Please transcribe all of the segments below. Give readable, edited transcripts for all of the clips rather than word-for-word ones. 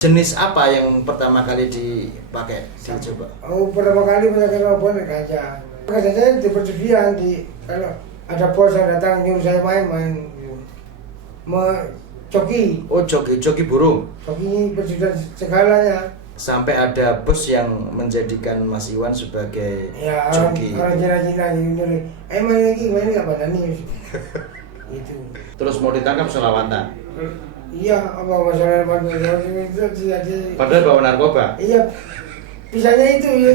Jenis apa yang pertama kali dipakai? Dicoba. Pertama kali pakai telepon ganja. Ganja saya di perjudian kalau ada bos yang datang nyuruh saya main joki. Oh, joki burung. Joki perjudian segalanya. Sampai ada bos yang menjadikan Mas Iwan sebagai Ya, joki. orang Cina-Cina gitu nyuruh. Main ini apa nih? Itu. Terus mau ditangkap selawatan. Iya, apa masalah itu jadi. Padahal bawa narkoba. Iya, bisanya itu ya.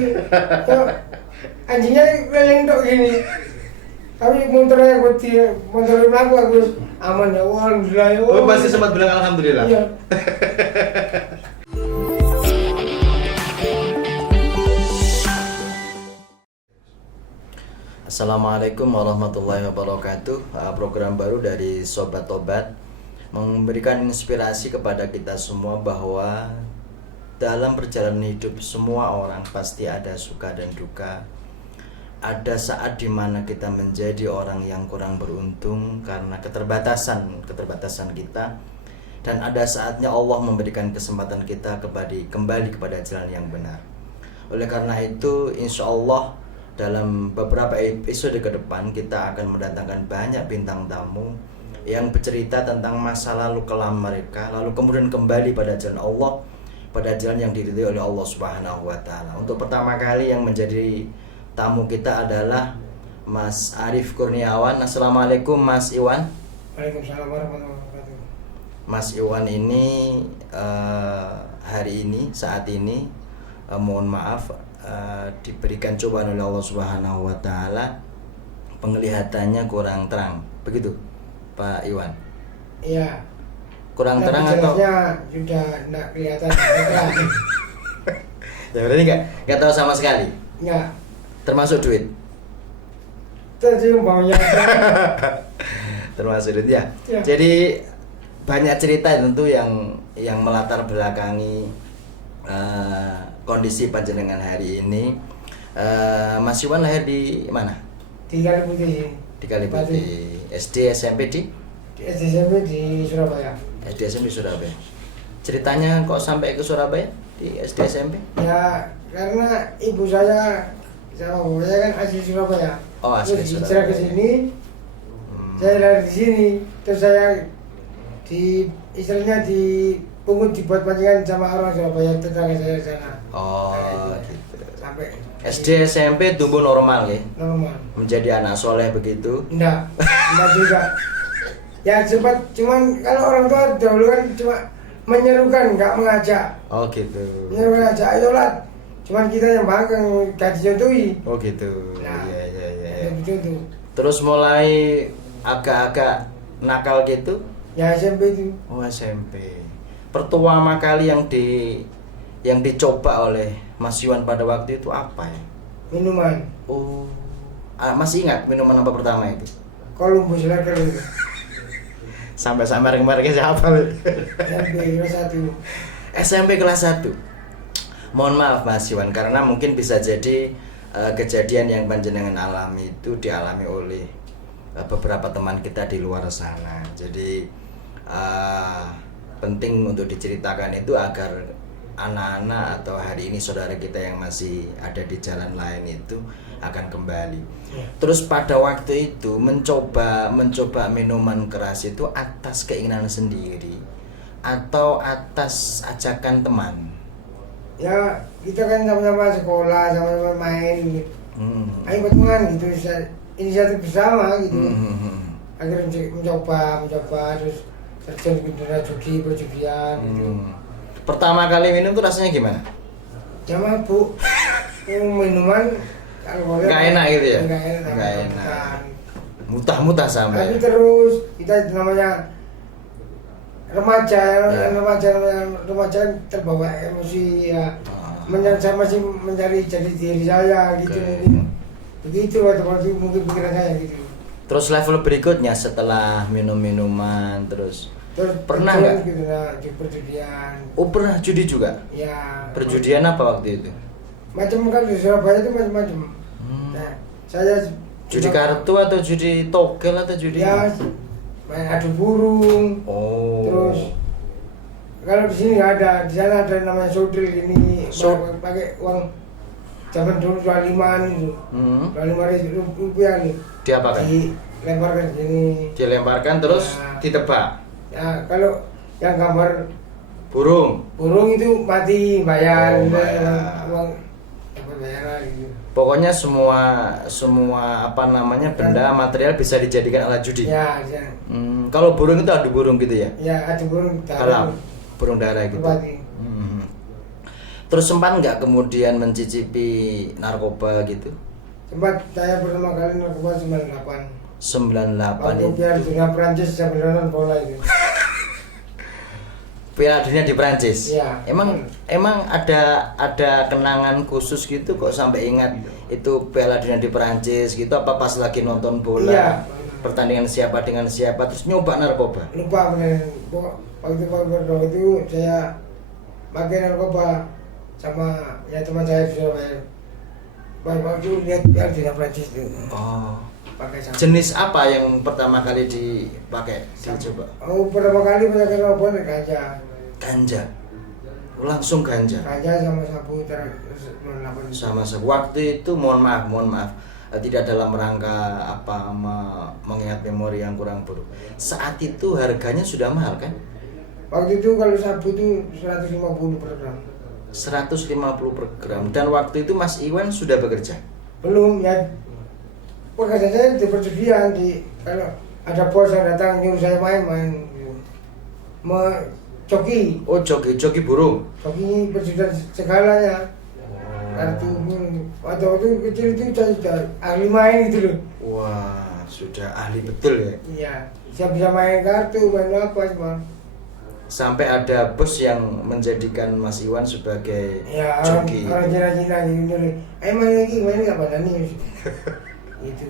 Anjingnya keliling tok gini. Tapi motornya motor aku aman ya, alhamdulillah ya. Oh, masih sempat bilang alhamdulillah. Iya. Assalamualaikum warahmatullahi wabarakatuh. Program baru dari Sobat Tobat memberikan inspirasi kepada kita semua bahwa dalam perjalanan hidup semua orang pasti ada suka dan duka. Ada saat dimana kita menjadi orang yang kurang beruntung karena keterbatasan kita, dan ada saatnya Allah memberikan kesempatan kita kembali kepada jalan yang benar. Oleh karena itu, insya Allah dalam beberapa episode ke depan kita akan mendatangkan banyak bintang tamu yang bercerita tentang masa lalu kelam mereka, lalu kemudian kembali pada jalan Allah, pada jalan yang diridhoi oleh Allah Subhanahu wa taala. Untuk pertama kali yang menjadi tamu kita adalah Mas Arif Kurniawan. Assalamualaikum Mas Iwan. Waalaikumsalam warahmatullahi wabarakatuh. Mas Iwan ini saat ini mohon maaf diberikan cobaan oleh Allah Subhanahu wa taala, penglihatannya kurang terang. Begitu Pak Iwan? Iya. Kurang terang atau? Sudah enggak kelihatan terang. Ya berarti enggak tahu sama sekali. Enggak. Termasuk duit. Tercium baunya. Termasuk duit ya. Ya. Jadi banyak cerita tentu yang melatar belakangi kondisi panjenengan hari ini. Mas Iwan lahir di mana? Di Kaliputi. Di Kaliputi. SD SMP di SMP di Surabaya. SD SMP di Surabaya. Ceritanya kok sampai ke Surabaya di SD SMP? Ya karena ibu saya sama bapak saya kan asli Surabaya. Oh, asli terus Surabaya. hijrah ke sini. Saya lahir di sini. Terus saya istilahnya dipungut dibuat pancingan sama orang Surabaya, tetangga saya di sana. Oh, gitu. Sampai SD SMP tumbuh normal ya? normal. Menjadi anak soleh begitu? Enggak juga. Ya sempat, cuman kalau orang tua dahulu kan cuma menyerukan, nggak mengajak. Oh gitu. Menyerukan aja, ayo lah. Cuman kita yang bangkang, gak dicontohi. Oh gitu. Nah, Iya. Begitu. Terus mulai agak-agak nakal gitu? Ya SMP itu. Oh SMP. Pertama kali yang dicoba oleh Mas Iwan pada waktu itu apa ya? Minuman. Oh, masih ingat minuman apa pertama itu? Columbus Lager itu. Sampai merek-mereknya siapa? SMP kelas 1. SMP kelas 1. Mohon maaf Mas Iwan, karena mungkin bisa jadi kejadian yang panjenengan alami itu dialami oleh beberapa teman kita di luar sana. Jadi penting untuk diceritakan itu agar anak-anak atau hari ini saudara kita yang masih ada di jalan lain itu akan kembali. Terus pada waktu itu mencoba minuman keras itu atas keinginan sendiri atau atas ajakan teman? Ya kita kan sama-sama sekolah, sama-sama main gitu. Ayo berteman gitu, inisiatif bersama gitu. Akhirnya mencoba terus terjun ke dunia perjudian gitu. Pertama kali minum tuh rasanya gimana? Ya mabuk. Minuman alkoholnya Gak enak gitu ya? Gak Gak enak. enak. Muntah-muntah Tapi sampai. terus kita namanya remaja kan terbawa emosi ya. Saya masih mencari jadi diri saya gitu. Begitu waktu mungkin pikiran saya gitu. Terus level berikutnya setelah minum minuman terus pernah nggak? Gitu, di perjudian. Oh pernah judi juga? Ya. Perjudian apa waktu itu? Macam kan di Surabaya itu macam-macam. Nah, saya Judi kartu atau judi togel atau judi? Ya, main adu burung. Oh. Terus kalau di sini nggak ada, di sana ada namanya sodil ini, pakai uang zaman dulu 25-an itu, 25.000 rupiah nih. Diapakan? Dilemparkan gini. Dilemparkan terus Ya. ditebak. Ya kalau yang gambar Burung. itu mati bayar, Oh, bayar. uang dapat bayaran gitu. Pokoknya semua apa namanya benda material bisa dijadikan alat judi. Ya, ya. Kalau burung itu adu burung gitu ya? Ya ada burung Halal, burung dara gitu. Bupati. Terus sempat nggak kemudian mencicipi narkoba gitu? Sempat saya pertama kali narkoba 98. 98 Waktu itu. Piala Dunia Prancis saya beneran bola itu. Piala Dunia di Prancis. Iya. Emang ada kenangan khusus gitu kok sampai ingat itu Piala Dunia di Prancis gitu, apa pas lagi nonton bola? Iya. Pertandingan siapa dengan siapa terus nyoba narkoba? Lupa bener. Waktu itu saya pakai narkoba sama ya teman saya di Surabaya. Waktu lihat Piala Dunia Prancis itu. Oh. Pakai sama. Jenis apa yang pertama kali dipakai? Dicoba? Oh, pertama kali pakai narkoba ganja. Ganja. Langsung ganja. Ganja sama sabu terus 98. Sama waktu itu mohon maaf tidak dalam rangka apa mengingat memori yang kurang buruk. Saat itu harganya sudah mahal kan? Waktu itu kalau sabu itu 150 per gram. 150 per gram. Dan waktu itu Mas Iwan sudah bekerja? Belum ya. Pekerjaan saya di perjudian, kalau ada bos yang datang nyuruh saya main gitu. Joki. Oh, joki burung. Joki perjudian segalanya. Kartu waktu kecil itu saya sudah ahli main gitu loh. Wah, sudah ahli betul ya. Iya, saya bisa main kartu, main apa semua. Sampai ada bos yang menjadikan Mas Iwan sebagai Ya, joki. orang Cina-Cina gitu nyuruh. Main ini apa nih? Itu.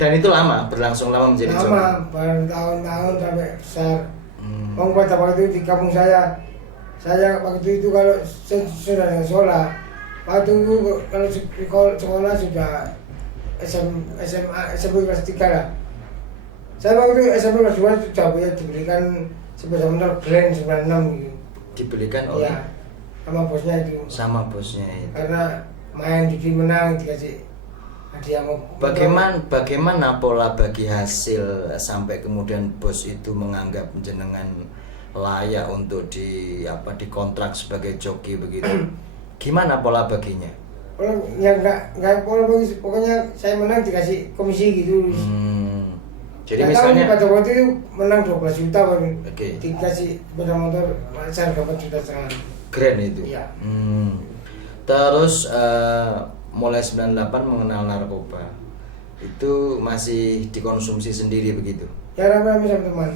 Dan itu berlangsung lama menjadi joki. Lama, bertahun-tahun sampai besar. Pada waktu itu di kampung saya waktu itu kalau sudah ada sekolah, waktu itu kalau sekolah sudah SMA SMP kelas 3 lah. Saya waktu itu SMP kelas 2 sudah punya diberikan sepeda motor Grand 96 gitu. Dibelikan oleh Iya, sama bosnya itu. sama bosnya itu. Karena main judi menang dikasih hadiah mau. Bagaimana pola bagi hasil sampai kemudian bos itu menganggap jenengan layak untuk dikontrak sebagai joki begitu? Gimana pola baginya? Ya enggak pola bagi, pokoknya saya menang dikasih komisi gitu. Jadi Nggak misalnya tahu, pada waktu itu menang 12 juta baru. Oke. Dikasih sepeda motor saya dapat 1,5 juta. grand itu. Iya. Terus mulai 98 mengenal narkoba. Itu masih dikonsumsi sendiri begitu? Ya rame-rame sama teman.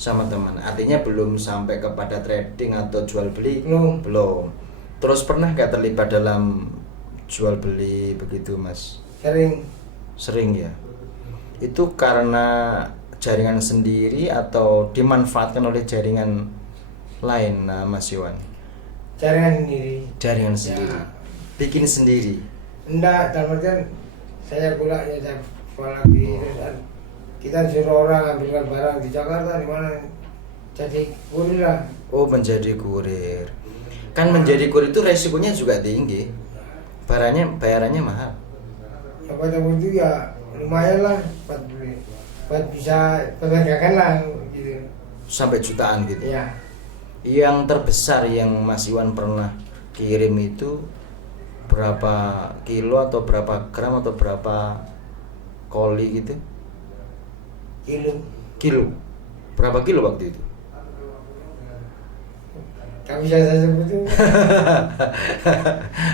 Sama teman. Artinya belum sampai kepada trading atau jual beli? Belum. Terus pernah nggak terlibat dalam jual beli begitu, Mas? Sering ya. Itu karena jaringan sendiri atau dimanfaatkan oleh jaringan lain, Mas Iwan? Jaringan sendiri. Ya. Bikin sendiri. Enggak, dalam artian saya pula ya saya pulang lagi terus kita disuruh orang ambilkan barang di Jakarta di mana, jadi kurir lah. Oh, menjadi kurir. Kan menjadi kurir itu resikonya juga tinggi. Bayarannya mahal. Ya pada waktu itu ya lumayan lah buat bisa perdagangan lah gitu. Sampai jutaan gitu. Ya. Yang terbesar yang Mas Iwan pernah kirim itu berapa kilo atau berapa gram atau berapa koli gitu? Kilo. Berapa kilo waktu itu? Gak bisa saya sebut itu.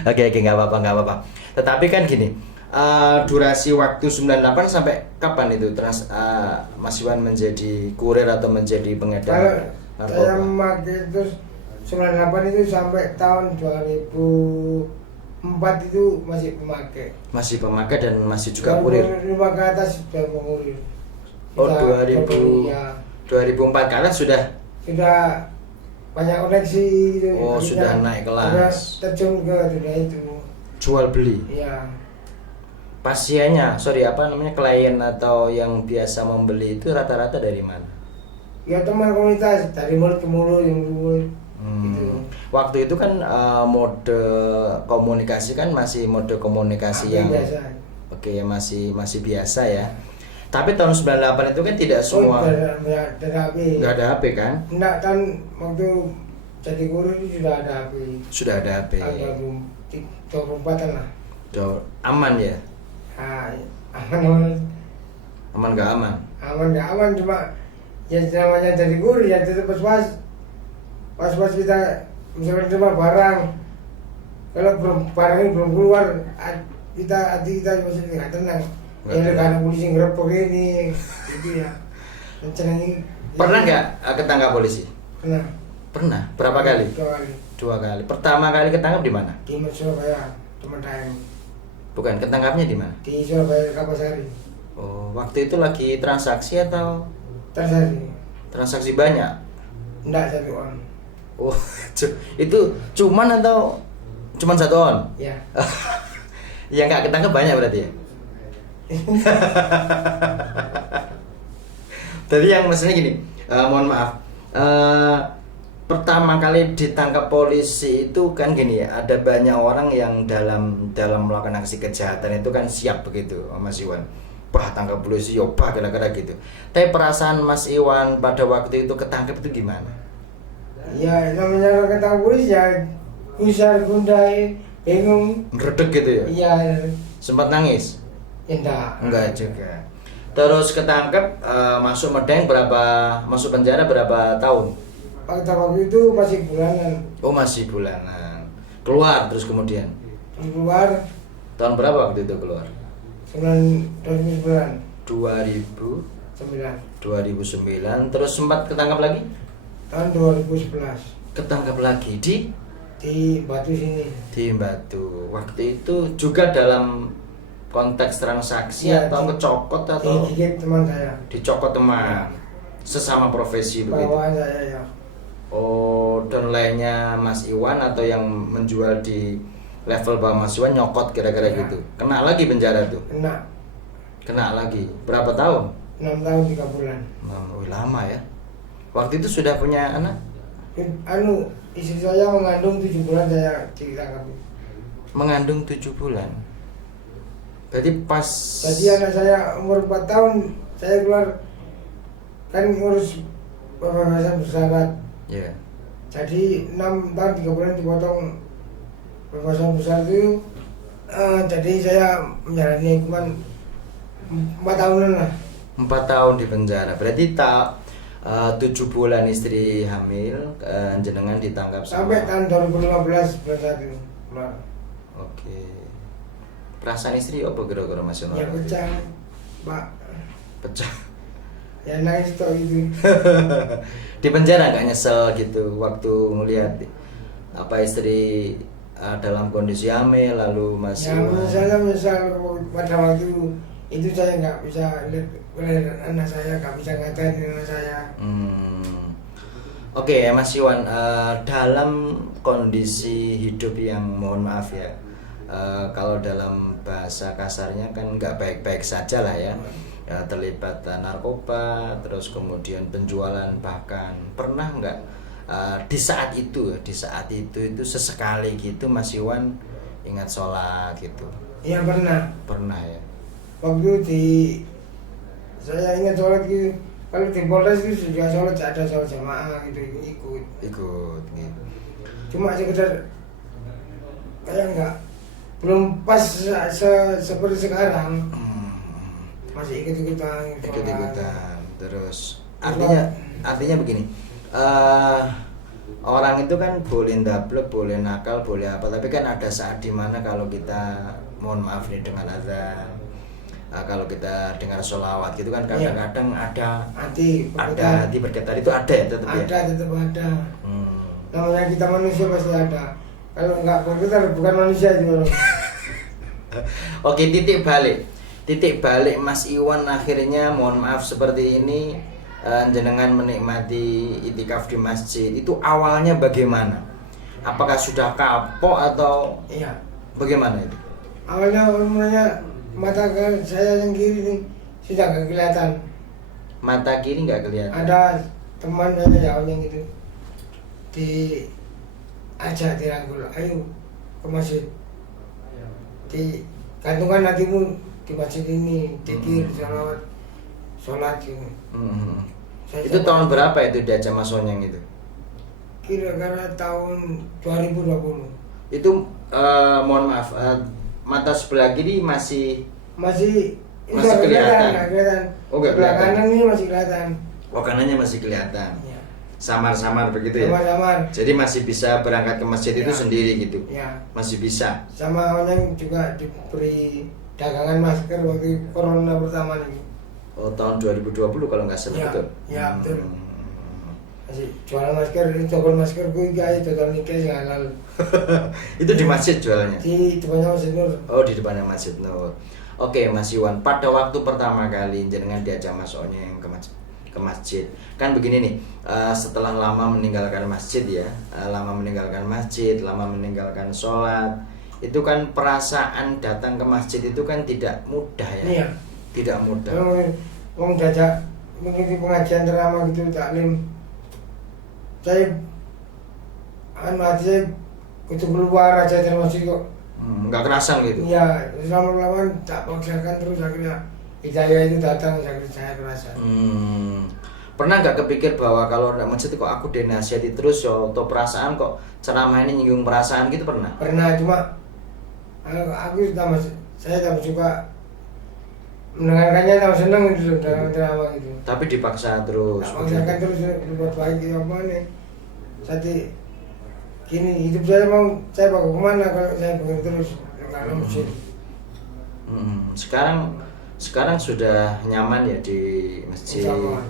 Oke, nggak apa-apa. Tetapi kan gini, durasi waktu 98 sampai kapan itu Mas Iwan menjadi kurir atau menjadi pengedar Kalau saya narkoba? memakai terus 98 itu sampai tahun 2004 itu masih pemakai. Masih pemakai dan masih juga kurir. 2005 ke atas sudah mengurir. Oh, Kita 2004 ke atas sudah banyak koneksi gitu. Oh, sudah naik kelas. Sudah terjun ke dunia itu. Jual beli. Iya. Pasiennya, klien atau yang biasa membeli itu rata-rata dari mana? Ya teman komunitas dari mulut ke mulut yang mulut. Gitu. Waktu itu kan mode komunikasi kan masih mode komunikasi HP yang biasa. oke, masih biasa ya. Tapi tahun 98 itu kan tidak semua Tidak ada HP. nggak ada HP kan? Enggak, kan waktu jadi guru itu sudah ada HP. Sudah ada HP. Ada 24-an lah. Aman ya? Nah, aman. Aman nggak aman? Aman nggak aman, cuma ya namanya jadi guru ya tetap pas kita misalnya terima barang, kalau barang ini belum keluar, hati kita masih nggak tenang. Nggak Ya tenang. karena polisi ngerebok ini, gitu ya. Rencana ini. Pernah nggak ketangkap polisi? Pernah. Pernah. Berapa kali? 2 kali. 2 kali. Pertama kali ketangkap di mana? Di Surabaya, teman saya. Bukan, ketangkapnya di mana? Di Surabaya Kapasari. Oh, waktu itu lagi transaksi atau Tersari. transaksi banyak? Enggak, 1 on. Oh, itu cuman atau cuman 1 on? Ya. Ya nggak ketangkep banyak berarti ya? Tadi yang maksudnya gini, mohon maaf, pertama kali ditangkap polisi itu kan gini ya, ada banyak orang yang dalam melakukan aksi kejahatan itu kan siap begitu, Mas Iwan. Bah, tangkap polisi, yoba kira-kira gitu. Tapi perasaan Mas Iwan pada waktu itu ketangkep itu gimana? Ya, namanya orang ketangkap polisi ya gusar, gundai, bingung. Meredek gitu ya? Iya. Sempat nangis? Ya enggak. Enggak juga. Terus ketangkep, masuk Medeng masuk penjara berapa tahun? Waktu itu masih bulanan. Oh, masih bulanan. Keluar terus kemudian. Keluar Tahun berapa waktu itu keluar? 2009. 2009. Terus sempat ketangkap lagi? Tahun 2011 Ketangkap lagi di Batu sini. Batu. Waktu itu juga dalam konteks transaksi Ya, atau kecokot atau digigit teman saya. dicokot teman sesama profesi begitu. Bawaan saya ya. Oh, dan lainnya Mas Iwan atau yang menjual di level bawah Mas Iwan nyokot kira-kira Ya. gitu. Kena lagi penjara tuh. Kena lagi. Berapa tahun? 6 tahun 3 bulan. Wih, lama ya. Waktu itu sudah punya anak? Istri saya mengandung 7 bulan saya ditangkap. Mengandung 7 bulan. Berarti pas Jadi anak saya umur 4 tahun saya keluar kan ngurus pembebasan bersyarat. ya. Jadi 6 tahun 3 bulan dipotong pembebasan bersyarat itu. Jadi saya menjalani hukuman 4 tahunan lah. 4 tahun di penjara. Berarti 7 bulan istri hamil, jenengan ditangkap Sampai tahun 2015 bulan 1 keluar. Oke. Perasaan istri apa kira-kira Mas Yono? Ya pecah, Pak. Pecah. Ya nangis toh itu. Di penjara nggak nyesel gitu waktu melihat apa istri dalam kondisi hamil lalu Ya menyesal pada waktu itu saya nggak bisa lihat anak saya, nggak bisa ngatain anak saya. Oke, Mas Iwan, dalam kondisi hidup yang mohon maaf ya, kalau dalam bahasa kasarnya kan nggak baik-baik saja lah ya. Terlibat narkoba, terus kemudian penjualan, bahkan pernah nggak di saat itu sesekali gitu Mas Iwan ingat sholat gitu? Iya Pernah ya. Waktu saya ingat sholat gitu, kalau di Polres itu juga sholat ada sholat jamaah gitu ikut gitu. Cuma sekedar kayak nggak belum pas seperti sekarang. Masih ikut-ikutan. Terus artinya begini, orang itu kan boleh ndablek, boleh nakal, boleh apa, tapi kan ada saat dimana kalau kita mohon maaf nih dengan azan, kalau kita dengar sholawat gitu kan kadang-kadang ada hati bergetar, itu ada ya tetap ya? Tetap ada. Namanya kita manusia pasti ada. Kalau nggak bergetar bukan manusia itu. Oke, titik balik Mas Iwan akhirnya mohon maaf seperti ini, jenengan menikmati itikaf di masjid itu awalnya bagaimana? Apakah sudah kapok atau Iya. bagaimana itu? Awalnya mata saya yang kiri nih sudah nggak kelihatan. Mata kiri nggak kelihatan. Ada teman saya yang gitu di ajak dirangkul, ayo ke masjid, di gantungan hatimu di masjid ini, dikir, sholat gitu. Itu tahun berapa itu diajak Mas Onyeng itu? Kira-kira tahun 2020. Itu mohon maaf, mata sebelah kiri masih Udah kelihatan. nggak kelihatan. Oh, nggak Sebelah kelihatan. kanan ini masih kelihatan. Oh, kanannya masih kelihatan. Ya. Samar-samar begitu ya. Samar-samar. Jadi masih bisa berangkat ke masjid itu Ya. sendiri gitu. Ya. Masih bisa. Sama Onyeng juga diberi dagangan masker waktu corona pertama nih. Oh, tahun 2020 kalau nggak salah Ya, betul. ya, betul. Masih jualan masker, ini toko masker gue guys, total nikah sing halal. Itu di masjid jualnya. Di depannya Masjid Nur. Oh, di depannya Masjid Nur. Oke, Mas Iwan, pada waktu pertama kali jenengan diajak Mas Onyeng ke masjid, kan begini nih, setelah lama meninggalkan masjid ya, lama meninggalkan masjid, lama meninggalkan sholat, itu kan perasaan datang ke masjid itu kan tidak mudah ya. Iya. Tidak mudah. Kalau wong jajak mengikuti pengajian ceramah gitu taklim, saya hati saya kudu keluar aja dari masjid kok. Nggak kerasan gitu. Iya, lama-lama tak paksakan terus akhirnya hidayah itu datang akhirnya saya kerasa. Pernah nggak kepikir bahwa kalau nggak masjid kok aku dinasihati terus yo, atau perasaan kok ceramah ini nyinggung perasaan gitu pernah? Pernah, cuma aku saya tambah suka mendengarkannya, tambah seneng gitu dalam ceramah gitu. Tapi dipaksa terus. Tak paksakan terus berbuat baik ya apa nih. Jadi gini, hidup saya saya bawa kemana kalau saya begini terus kalau masjid. Sekarang sudah nyaman ya di masjid. Sama.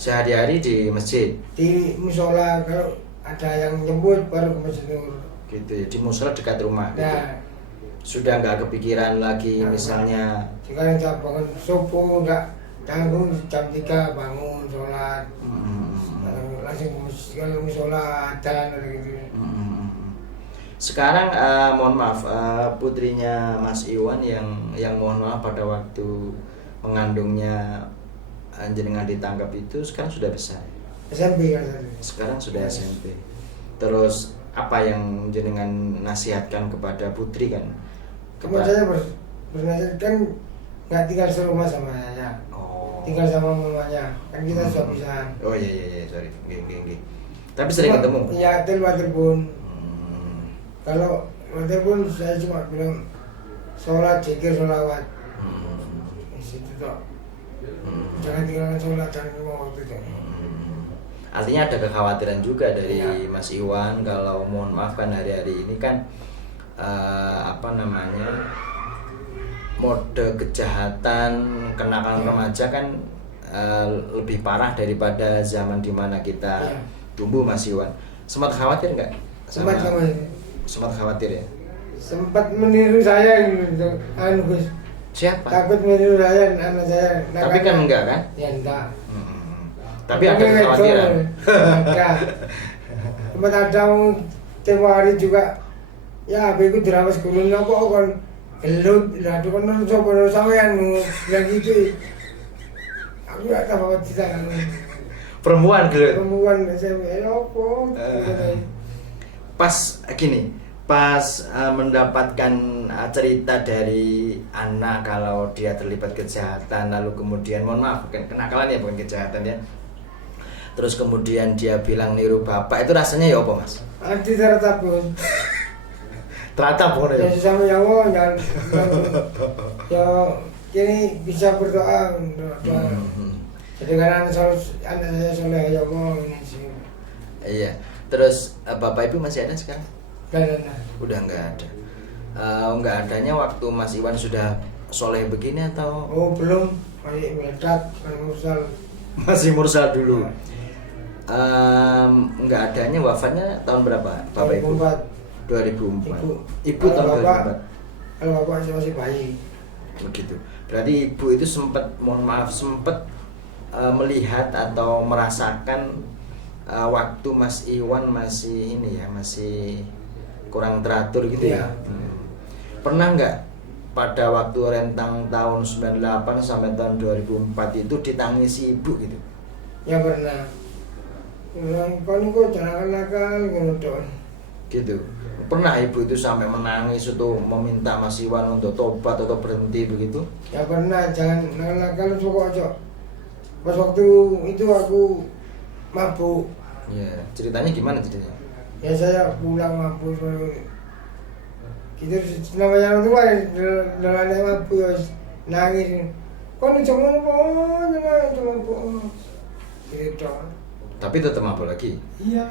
Sehari-hari di masjid. Di musola kalau ada yang jemput baru ke Masjid Nur. Gitu ya, di musola dekat rumah. Gitu. Nah, Sudah nggak kepikiran lagi misalnya. sekarang saya bangun subuh nggak tanggung jam 3 bangun sholat. Langsung ke masjid, kalau musola ada gitu. Sekarang mohon maaf, putrinya Mas Iwan yang mohon maaf pada waktu mengandungnya jenengan ditangkap itu sekarang sudah besar. SMP kan saya. Sekarang sudah SMP. Terus apa yang jenengan nasihatkan kepada putri kan? Cuma saya bernasihat kan nggak tinggal serumah sama saya, tinggal sama mamanya, kan kita sudah pisahan. Oh iya, sorry. Gini. Tapi sering ketemu. Iya, telepon. Kalau telepon saya cuma bilang sholat, zikir, sholawat. Di situ toh. Jangan tinggalkan sholat, jangan ngomong waktu itu. Artinya ada kekhawatiran juga dari Iya. Mas Iwan kalau mohon maaf kan hari-hari ini kan mode kejahatan kenakalan remaja kan lebih parah daripada zaman dimana kita tumbuh, Mas Iwan. Sempat khawatir nggak? Sempat khawatir ya. Sempat meniru saya gitu, Gus. Siapa? Takut meniru saya, anak saya. Tapi kan enggak kan? Ya enggak. Tapi ada kekhawatiran. Ada. Sempat ada tempo hari juga. Ya, aku dirawas gunung apa kan gelut, lah itu kan nurut sampean bilang gitu. Aku gak tahu apa cerita kan. Perempuan gelut. Perempuan saya apa? Pas mendapatkan cerita dari anak kalau dia terlibat kejahatan, lalu kemudian mohon maaf bukan kenakalan ya, bukan kejahatan ya, terus kemudian dia bilang niru bapak, itu rasanya ya apa, Mas? Anti tertap pun. Teratap pun ya. Ya sama yang jangan ya kini bisa berdoa. Jadi kan anak saya soleh ya Allah ini sih. Iya. Terus bapak ibu masih ada sekarang? Dan Udah nggak ada. Nggak adanya waktu Mas Iwan sudah soleh begini atau? oh belum, masih meledak, masih mursal. Masih mursal dulu. Nggak adanya wafatnya tahun berapa, bapak ibu? 2004. Ibu tahun 2004. Kalau bapak masih bayi. Begitu. Berarti ibu itu sempat melihat atau merasakan waktu Mas Iwan masih masih kurang teratur gitu ya. Pernah nggak pada waktu rentang tahun 98 sampai tahun 2004 itu ditangisi ibu gitu? Ya pernah. Bilang kau ini kok jangan nakal gitu dong. Gitu. Pernah ibu itu sampai menangis untuk meminta Mas Iwan untuk tobat atau berhenti begitu? Ya pernah, jangan nakal pokoknya. Pas waktu itu aku mabuk. Ya, ceritanya gimana ceritanya? Ya saya pulang mabuk. Gitu namanya orang tua dalam mabuk ya nangis. Kok nih cuma cuma mabuk. Gitu. Tapi tetap mabuk lagi? Iya.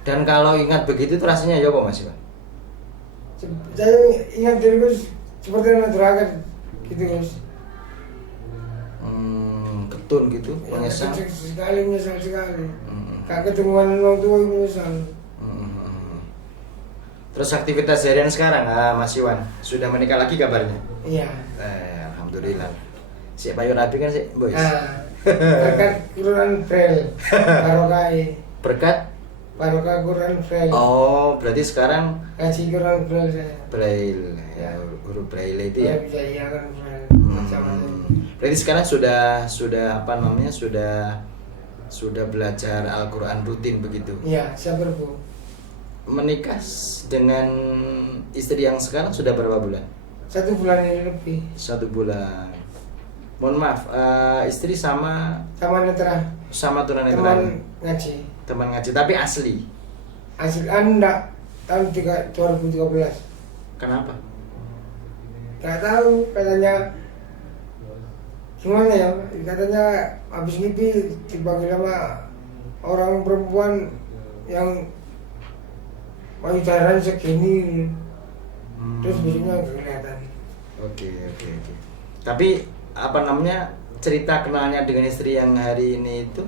Dan kalau ingat begitu itu rasanya ya apa Mas Iwan? Saya ingat diriku seperti anak durhaka gitu Mas. Ketun gitu, menyesal. Menyesal sekali. Gak ketemuan orang tua menyesal. Terus aktivitas harian sekarang, Mas Iwan sudah menikah lagi kabarnya? Iya. Alhamdulillah. Si Pak Rabi kan si boys. Berkat Quran Braille, Barokai. Berkat Barokah Quran Braille. Oh, berarti sekarang Ngaji Quran Braille saya. Braille, ya huruf Braille itu ya. Bisa iya kan Braille. Berarti sekarang sudah apa namanya sudah belajar Al-Quran rutin begitu? Iya, sabar Bu. Menikah dengan istri yang sekarang sudah berapa bulan? 1 bulan ini lebih. 1 bulan. Mohon maaf, istri sama tunanetra. Teman ngaji. Teman ngaji, tapi asli. Asli enggak tahun 2013. Kenapa? Gak tahu, katanya gimana ya? Katanya habis ngipi dipanggil sama orang perempuan yang payudaran segini. Terus besoknya nggak kelihatan. Oke. Tapi apa namanya cerita kenalnya dengan istri yang hari ini itu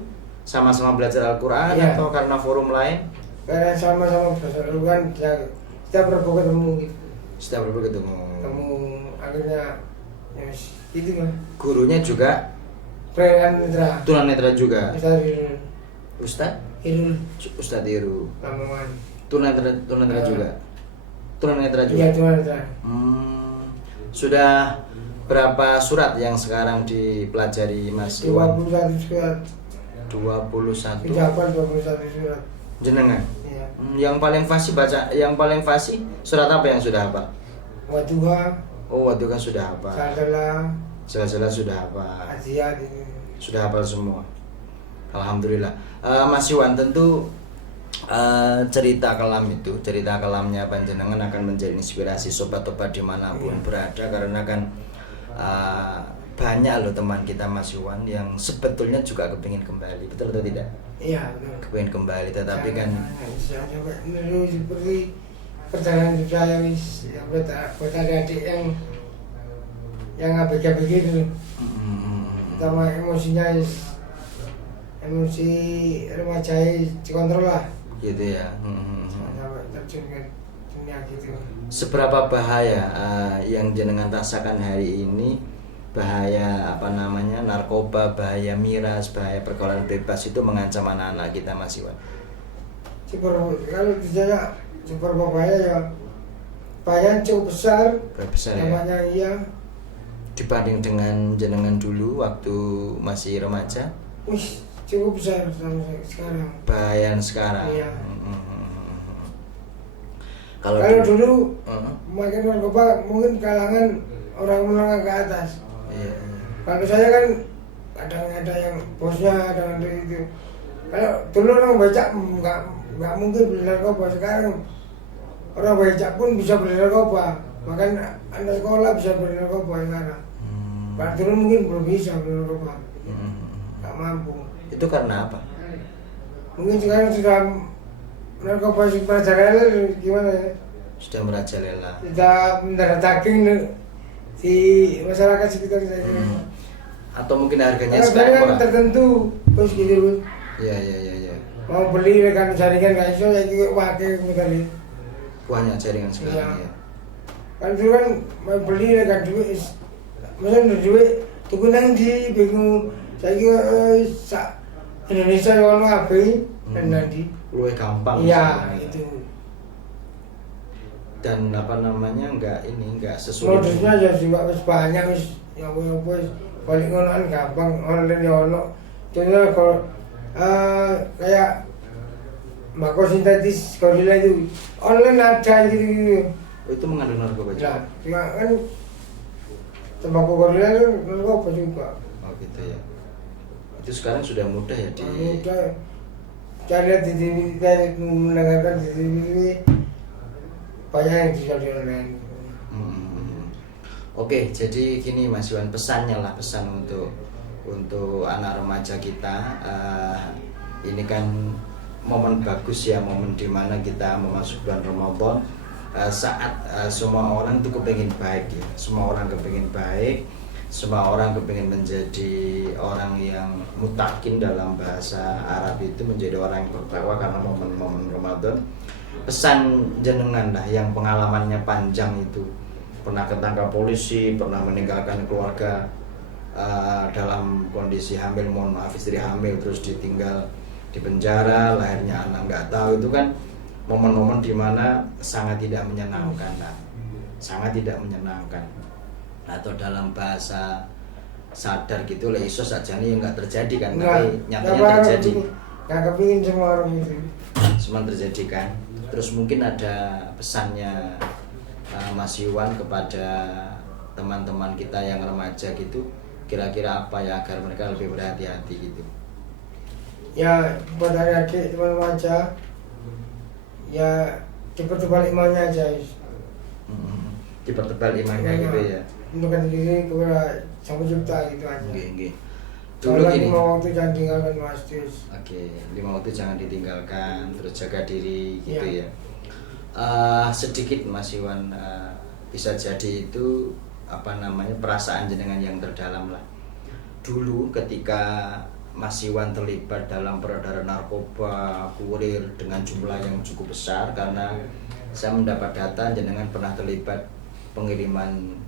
sama-sama belajar Al-Quran atau karena forum lain? Karena sama-sama belajar Al-Quran, kita berapa ketemu gitu. Sudah berapa ketemu? Akhirnya ya gitu kan. Gurunya juga tunanetra juga. Ustaz Irul. Lamongan. Tunanetra juga. Tunanetra juga. Iya, tunanetra. Sudah berapa surat yang sekarang dipelajari Mas 21 surat. 21. Hafal 21 surat. Jenengan? Iya. Yang paling fasih surat apa yang sudah hafal? Wadduha. Oh, Wadduha sudah hafal. Salah sudah hafal. Aziyat ini. Sudah hafal semua. Alhamdulillah. Mas Iwan, tentu cerita kelamnya panjenengan akan menjadi inspirasi sobat-sobat dimanapun berada, karena kan banyak loh teman kita Mas Iwan yang sebetulnya juga kepingin kembali, betul atau tidak? Iya, betul. Kepingin kembali, tetapi kan saya coba niru seperti perjalanan hidup saya yang buat adik-adik yang ABG gitu. Pertama emosinya emosi remaja dikontrol lah. Gitu ya. Sampai terjun ke dunia gitu. Seberapa bahaya yang jenengan rasakan hari ini, bahaya narkoba, bahaya miras, bahaya pergaulan bebas itu mengancam anak-anak kita Mas Iwan? Kalau ditanya seberapa bahaya ya bahaya cukup besar ya? Namanya iya. Dibanding dengan jenengan dulu waktu masih remaja? Cukup besar sampai sekarang. Bahaya sekarang. Iya. Kalau dulu makin narkoba mungkin kalangan orang menengah ke atas. Iya. Kalau saya kan kadang ada yang bosnya, ada itu. Kalau dulu orang baca nggak mungkin beli narkoba. Sekarang orang baca pun bisa beli narkoba. Bahkan anak sekolah bisa beli narkoba sekarang. Kalau dulu mungkin belum bisa beli narkoba. Nggak mampu. Itu karena apa? Mungkin sekarang sudah narkoba merajalela gimana ya? Sudah merajalela. Sudah mendarah daging di masyarakat sekitar saya. Atau mungkin harganya sekarang kan tertentu terus gitu. Iya. Mau beli rekan jaringan nggak iso ya juga pakai tadi. Banyak jaringan sekarang ya. Kan dulu kan mau beli rekan duit, misalnya duit tuku nang di bingung. Saya juga Indonesia yang ono abe dan nanti. Luwih gampang. Iya itu. Dan nggak sesuai. Modusnya ya juga banyak yang balik ngonoan gampang online ya ono. Contohnya kalau kayak Mako sintetis gorila itu online ada gitu. Itu mengandung narkoba juga. Nah, cuma kan tembakau gorila itu narkoba juga. Oh gitu ya. Itu sekarang sudah mudah ya di. Mudah. Saya lihat di TV, saya mendengarkan di TV banyak yang jual di online. Oke, jadi gini Mas Iwan, pesannya lah, pesan untuk anak remaja kita. Ini kan momen bagus ya, momen dimana kita memasuki bulan Ramadan, saat semua orang itu kepingin baik ya, semua orang kepingin baik, semua orang kepingin menjadi orang yang mutakin, dalam bahasa Arab itu menjadi orang yang bertakwa karena momen-momen Ramadan. Pesan jenengan lah yang pengalamannya panjang itu, pernah ketangkap polisi, pernah meninggalkan keluarga dalam kondisi hamil, mohon maaf istri hamil terus ditinggal di penjara, lahirnya anak nggak tahu, itu kan momen-momen dimana sangat tidak menyenangkan lah, sangat tidak menyenangkan. Atau dalam bahasa sadar gitu lah, iso saja nih nggak terjadi kan, tapi nyatanya terjadi. Nggak kepingin semua orang itu. Semua terjadi kan. Terus mungkin ada pesannya Mas Iwan kepada teman-teman kita yang remaja gitu, kira-kira apa ya agar mereka lebih berhati-hati gitu? Ya buat adik-adik teman remaja, ya dipertebal imannya aja. Dipertebal imannya gitu ya. Menentukan diri kepada Sang Pencipta gitu aja. Oke. Dulu gini. 5 waktu jangan tinggalkan Mas Tius. Oke, 5 waktu jangan ditinggalkan, terus jaga diri gitu ya. Sedikit Mas Iwan, bisa jadi itu perasaan jenengan yang terdalam lah. Dulu ketika Mas Iwan terlibat dalam peredaran narkoba kurir dengan jumlah yang cukup besar, karena saya mendapat data jenengan pernah terlibat pengiriman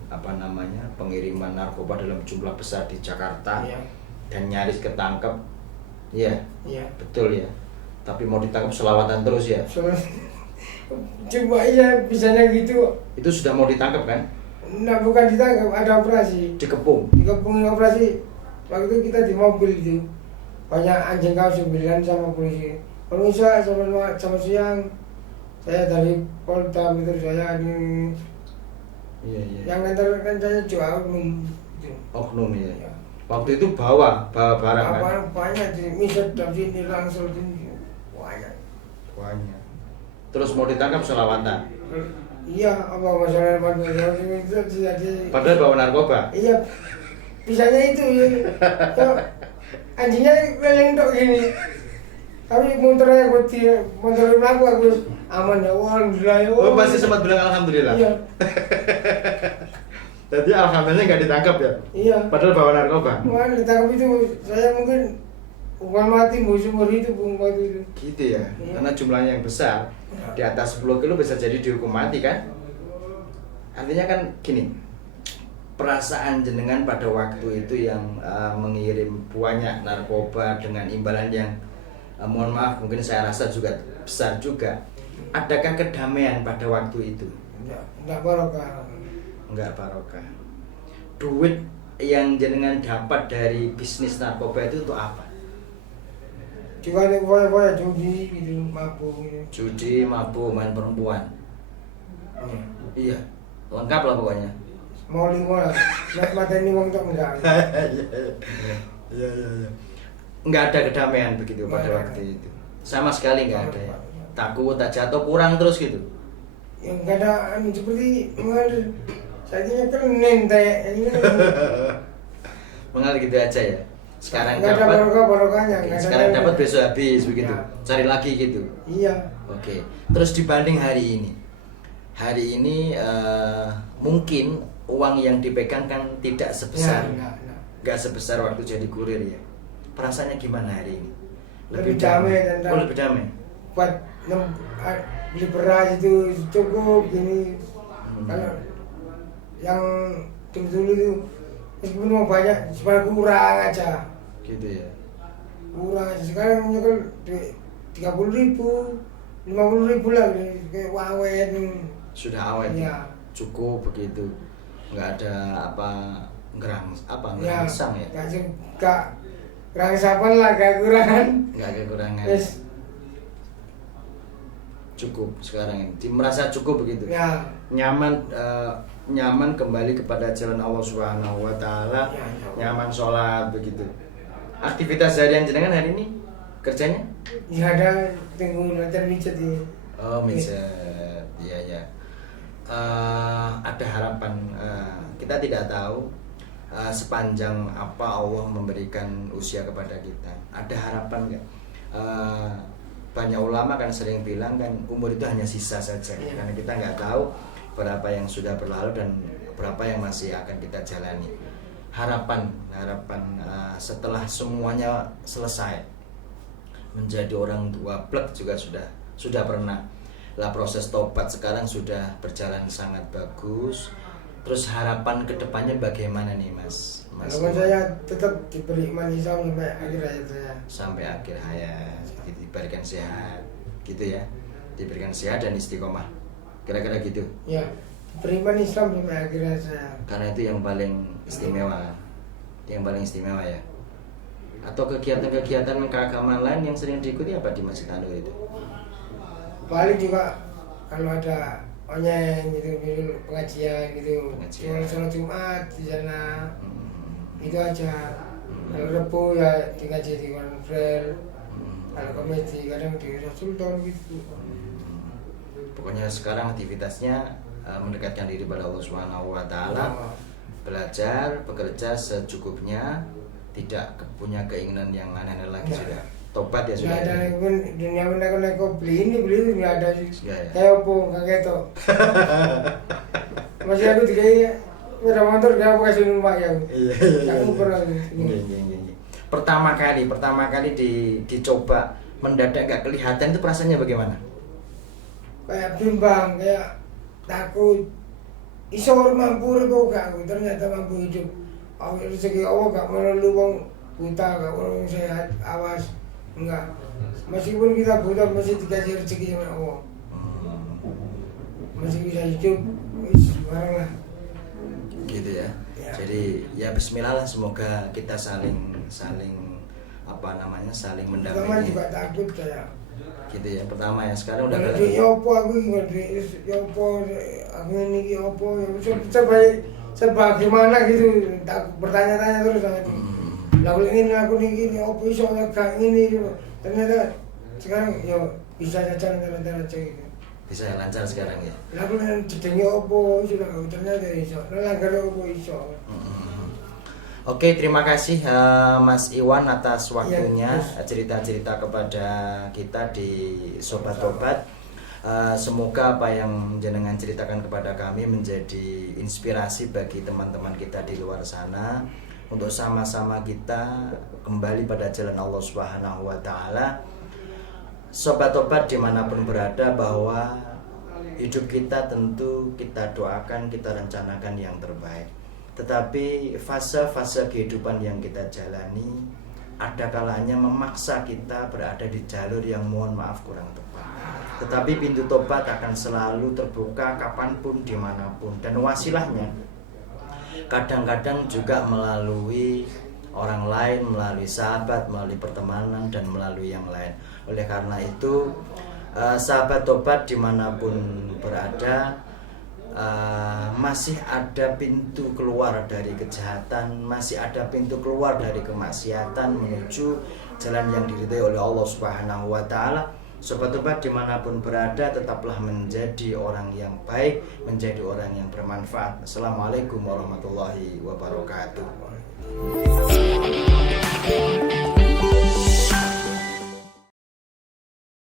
pengiriman narkoba dalam jumlah besar di Jakarta, dan nyaris ketangkep. Iya. Betul ya. Tapi mau ditangkap selawatan terus ya. Coba iya bisanya gitu. Itu sudah mau ditangkap kan? Nah, bukan ditangkap, ada operasi. Dikepung. Dikepung operasi. Waktu itu kita di mobil itu banyak anjing kau 9 sama polisi. Kalau bisa sama siang saya dari Polda Metro Jaya ini. Iya. Yang ngantar kan saya jual gitu. Oknum ya. Waktu itu bawa barang kan? Banyak di misal dari sini langsung sini banyak. Terus mau ditangkap selawatan. Iya, apa masalah itu jadi. Padahal bawa narkoba. Iya, bisanya itu ya. Anjingnya keliling tok gini. Tapi motornya motor aku aman ya, alhamdulillah ya. Oh, masih sempat bilang alhamdulillah. Iya. Jadi alhamdulillah nggak ditangkap ya? Iya. Padahal bawa narkoba. Wah, ditangkap itu saya mungkin hukuman mati seumur hidup waktu itu. Gitu ya, karena jumlahnya yang besar, di atas 10 kilo bisa jadi dihukum mati kan? Artinya kan gini, perasaan jenengan pada waktu itu yang mengirim banyak narkoba dengan imbalan yang mohon maaf mungkin saya rasa juga besar juga. Adakah kedamaian pada waktu itu? Enggak barokah. Enggak barokah. Duit yang jenengan dapat dari bisnis narkoba itu untuk apa? Juga ada upaya-upaya judi gitu, mabuk gitu. Judi, mabuk, main perempuan. Iya, lengkap lah pokoknya. Mau lima lah, mata ini uang tak enggak. Iya. Enggak ada kedamaian begitu pada waktu itu. Sama sekali enggak ada ya. Takut, tak jatuh, kurang terus gitu. Yang enggak ada seperti mengalir. Saya keren ini. Mengalir gitu aja ya. Sekarang nggak dapat barokahnya. Sekarang dapat besok habis begitu. Ya. Cari lagi gitu. Iya. Oke. Terus dibanding hari ini. Hari ini mungkin uang yang dipegang kan tidak sebesar. Enggak sebesar waktu jadi kurir ya. Perasaannya gimana hari ini? Lebih damai dan lebih damai. Buat beli beras itu cukup gini. Kalau yang dulu itu meskipun mau banyak cuma kurang aja. Gitu ya. Kurang aja. Sekarang nyekel 30.000, 50.000 lah kayak awet. Sudah awet ya. Cukup begitu. Enggak ada ngerangsang ya. Enggak kerangsapan lah, enggak kekurangan. Enggak kekurangan. Yes. cukup sekarang ini, merasa cukup begitu Ya. Nyaman kembali kepada jalan Allah Subhanahu wa taala, Ya. nyaman sholat begitu. Aktivitas harian jenengan hari ini kerjanya? Ya ada tunggu nanti micet ini. Oh, misalnya, iya. Ada harapan, kita tidak tahu sepanjang apa Allah memberikan usia kepada kita. Ada harapan nggak? Banyak ulama kan sering bilang kan umur itu hanya sisa saja, karena kita nggak tahu berapa yang sudah berlalu dan berapa yang masih akan kita jalani. Harapan setelah semuanya selesai, menjadi orang tua plek juga sudah pernah. Lah proses tobat sekarang sudah berjalan sangat bagus. Terus harapan kedepannya bagaimana nih Mas? Harapan saya tetap diberi iman Islam sampai akhir hayat saya. Sampai akhir hayat, diberikan sehat, gitu ya, diberikan sehat dan istiqomah, kira-kira gitu. Ya, diberi iman Islam sampai akhir hayat saya. Karena itu yang paling istimewa, ya. Atau kegiatan-kegiatan keagamaan lain yang sering diikuti apa di Masjid An-Nur itu? Paling juga kalau ada onyeng gitu pengajian gitu, sholat Jumat di sana, itu aja. Kalau Rebo ya dikaji di konfer, kalau komedi kadang di Sultan gitu. Pokoknya sekarang aktivitasnya mendekatkan diri pada Allah Subhanahu wa taala, belajar, bekerja secukupnya, tidak punya keinginan yang aneh-aneh lagi sudah. Tobat ya sudah. Nggak ada yang pun dunia pun aku beli ini nggak ada sih. Ya. Kayak apa kaget toh. Masih aku dikai sepeda motor dia aku kasih rumah ya. Iya. Aku pernah. Iya. Pertama kali dicoba mendadak nggak kelihatan itu perasaannya bagaimana? Kayak bimbang, kayak takut. Iso mampu rebo gak, ternyata mampu hidup. Aku rezeki Allah gak melulu wong buta, gak orang sehat, awas. Enggak. Meskipun kita buta masih dikasih rezeki sama Allah. Masih bisa hidup, barang lah. Gitu ya. Ya. Jadi ya bismillah lah, semoga kita saling saling Pertama mendampingi. juga takut saya. Gitu ya. Pertama ya, sekarang udah Kalau duit opo aku ini opo serba gimana gitu, tak bertanya-tanya terus sama itu. Lalu ini opo iso gak ini gitu. Ternyata sekarang yo bisa saja lancar gitu. bisa lancar sekarang ya. Lalu jedenge opo sudah ternyata iso. Langgar opo iso. Oke, terima kasih Mas Iwan atas waktunya, Ya, cerita-cerita kepada kita di Sobat Tobat. Semoga apa yang jenengan ceritakan kepada kami menjadi inspirasi bagi teman-teman kita di luar sana untuk sama-sama kita kembali pada jalan Allah Subhanahu wa taala. Sobat Tobat dimanapun berada, bahwa hidup kita tentu kita doakan, kita rencanakan yang terbaik. Tetapi fase-fase kehidupan yang kita jalani ada kalanya memaksa kita berada di jalur yang mohon maaf kurang tepat. Tetapi pintu tobat akan selalu terbuka kapanpun, dimanapun. Dan wasilahnya kadang-kadang juga melalui orang lain, melalui sahabat, melalui pertemanan, dan melalui yang lain. Oleh karena itu, sahabat tobat dimanapun berada, masih ada pintu keluar dari kejahatan, masih ada pintu keluar dari kemaksiatan menuju jalan yang diridhai oleh Allah Subhanahu wa taala. Sobat Tobat dimanapun berada, tetaplah menjadi orang yang baik, menjadi orang yang bermanfaat. Assalamualaikum warahmatullahi wabarakatuh.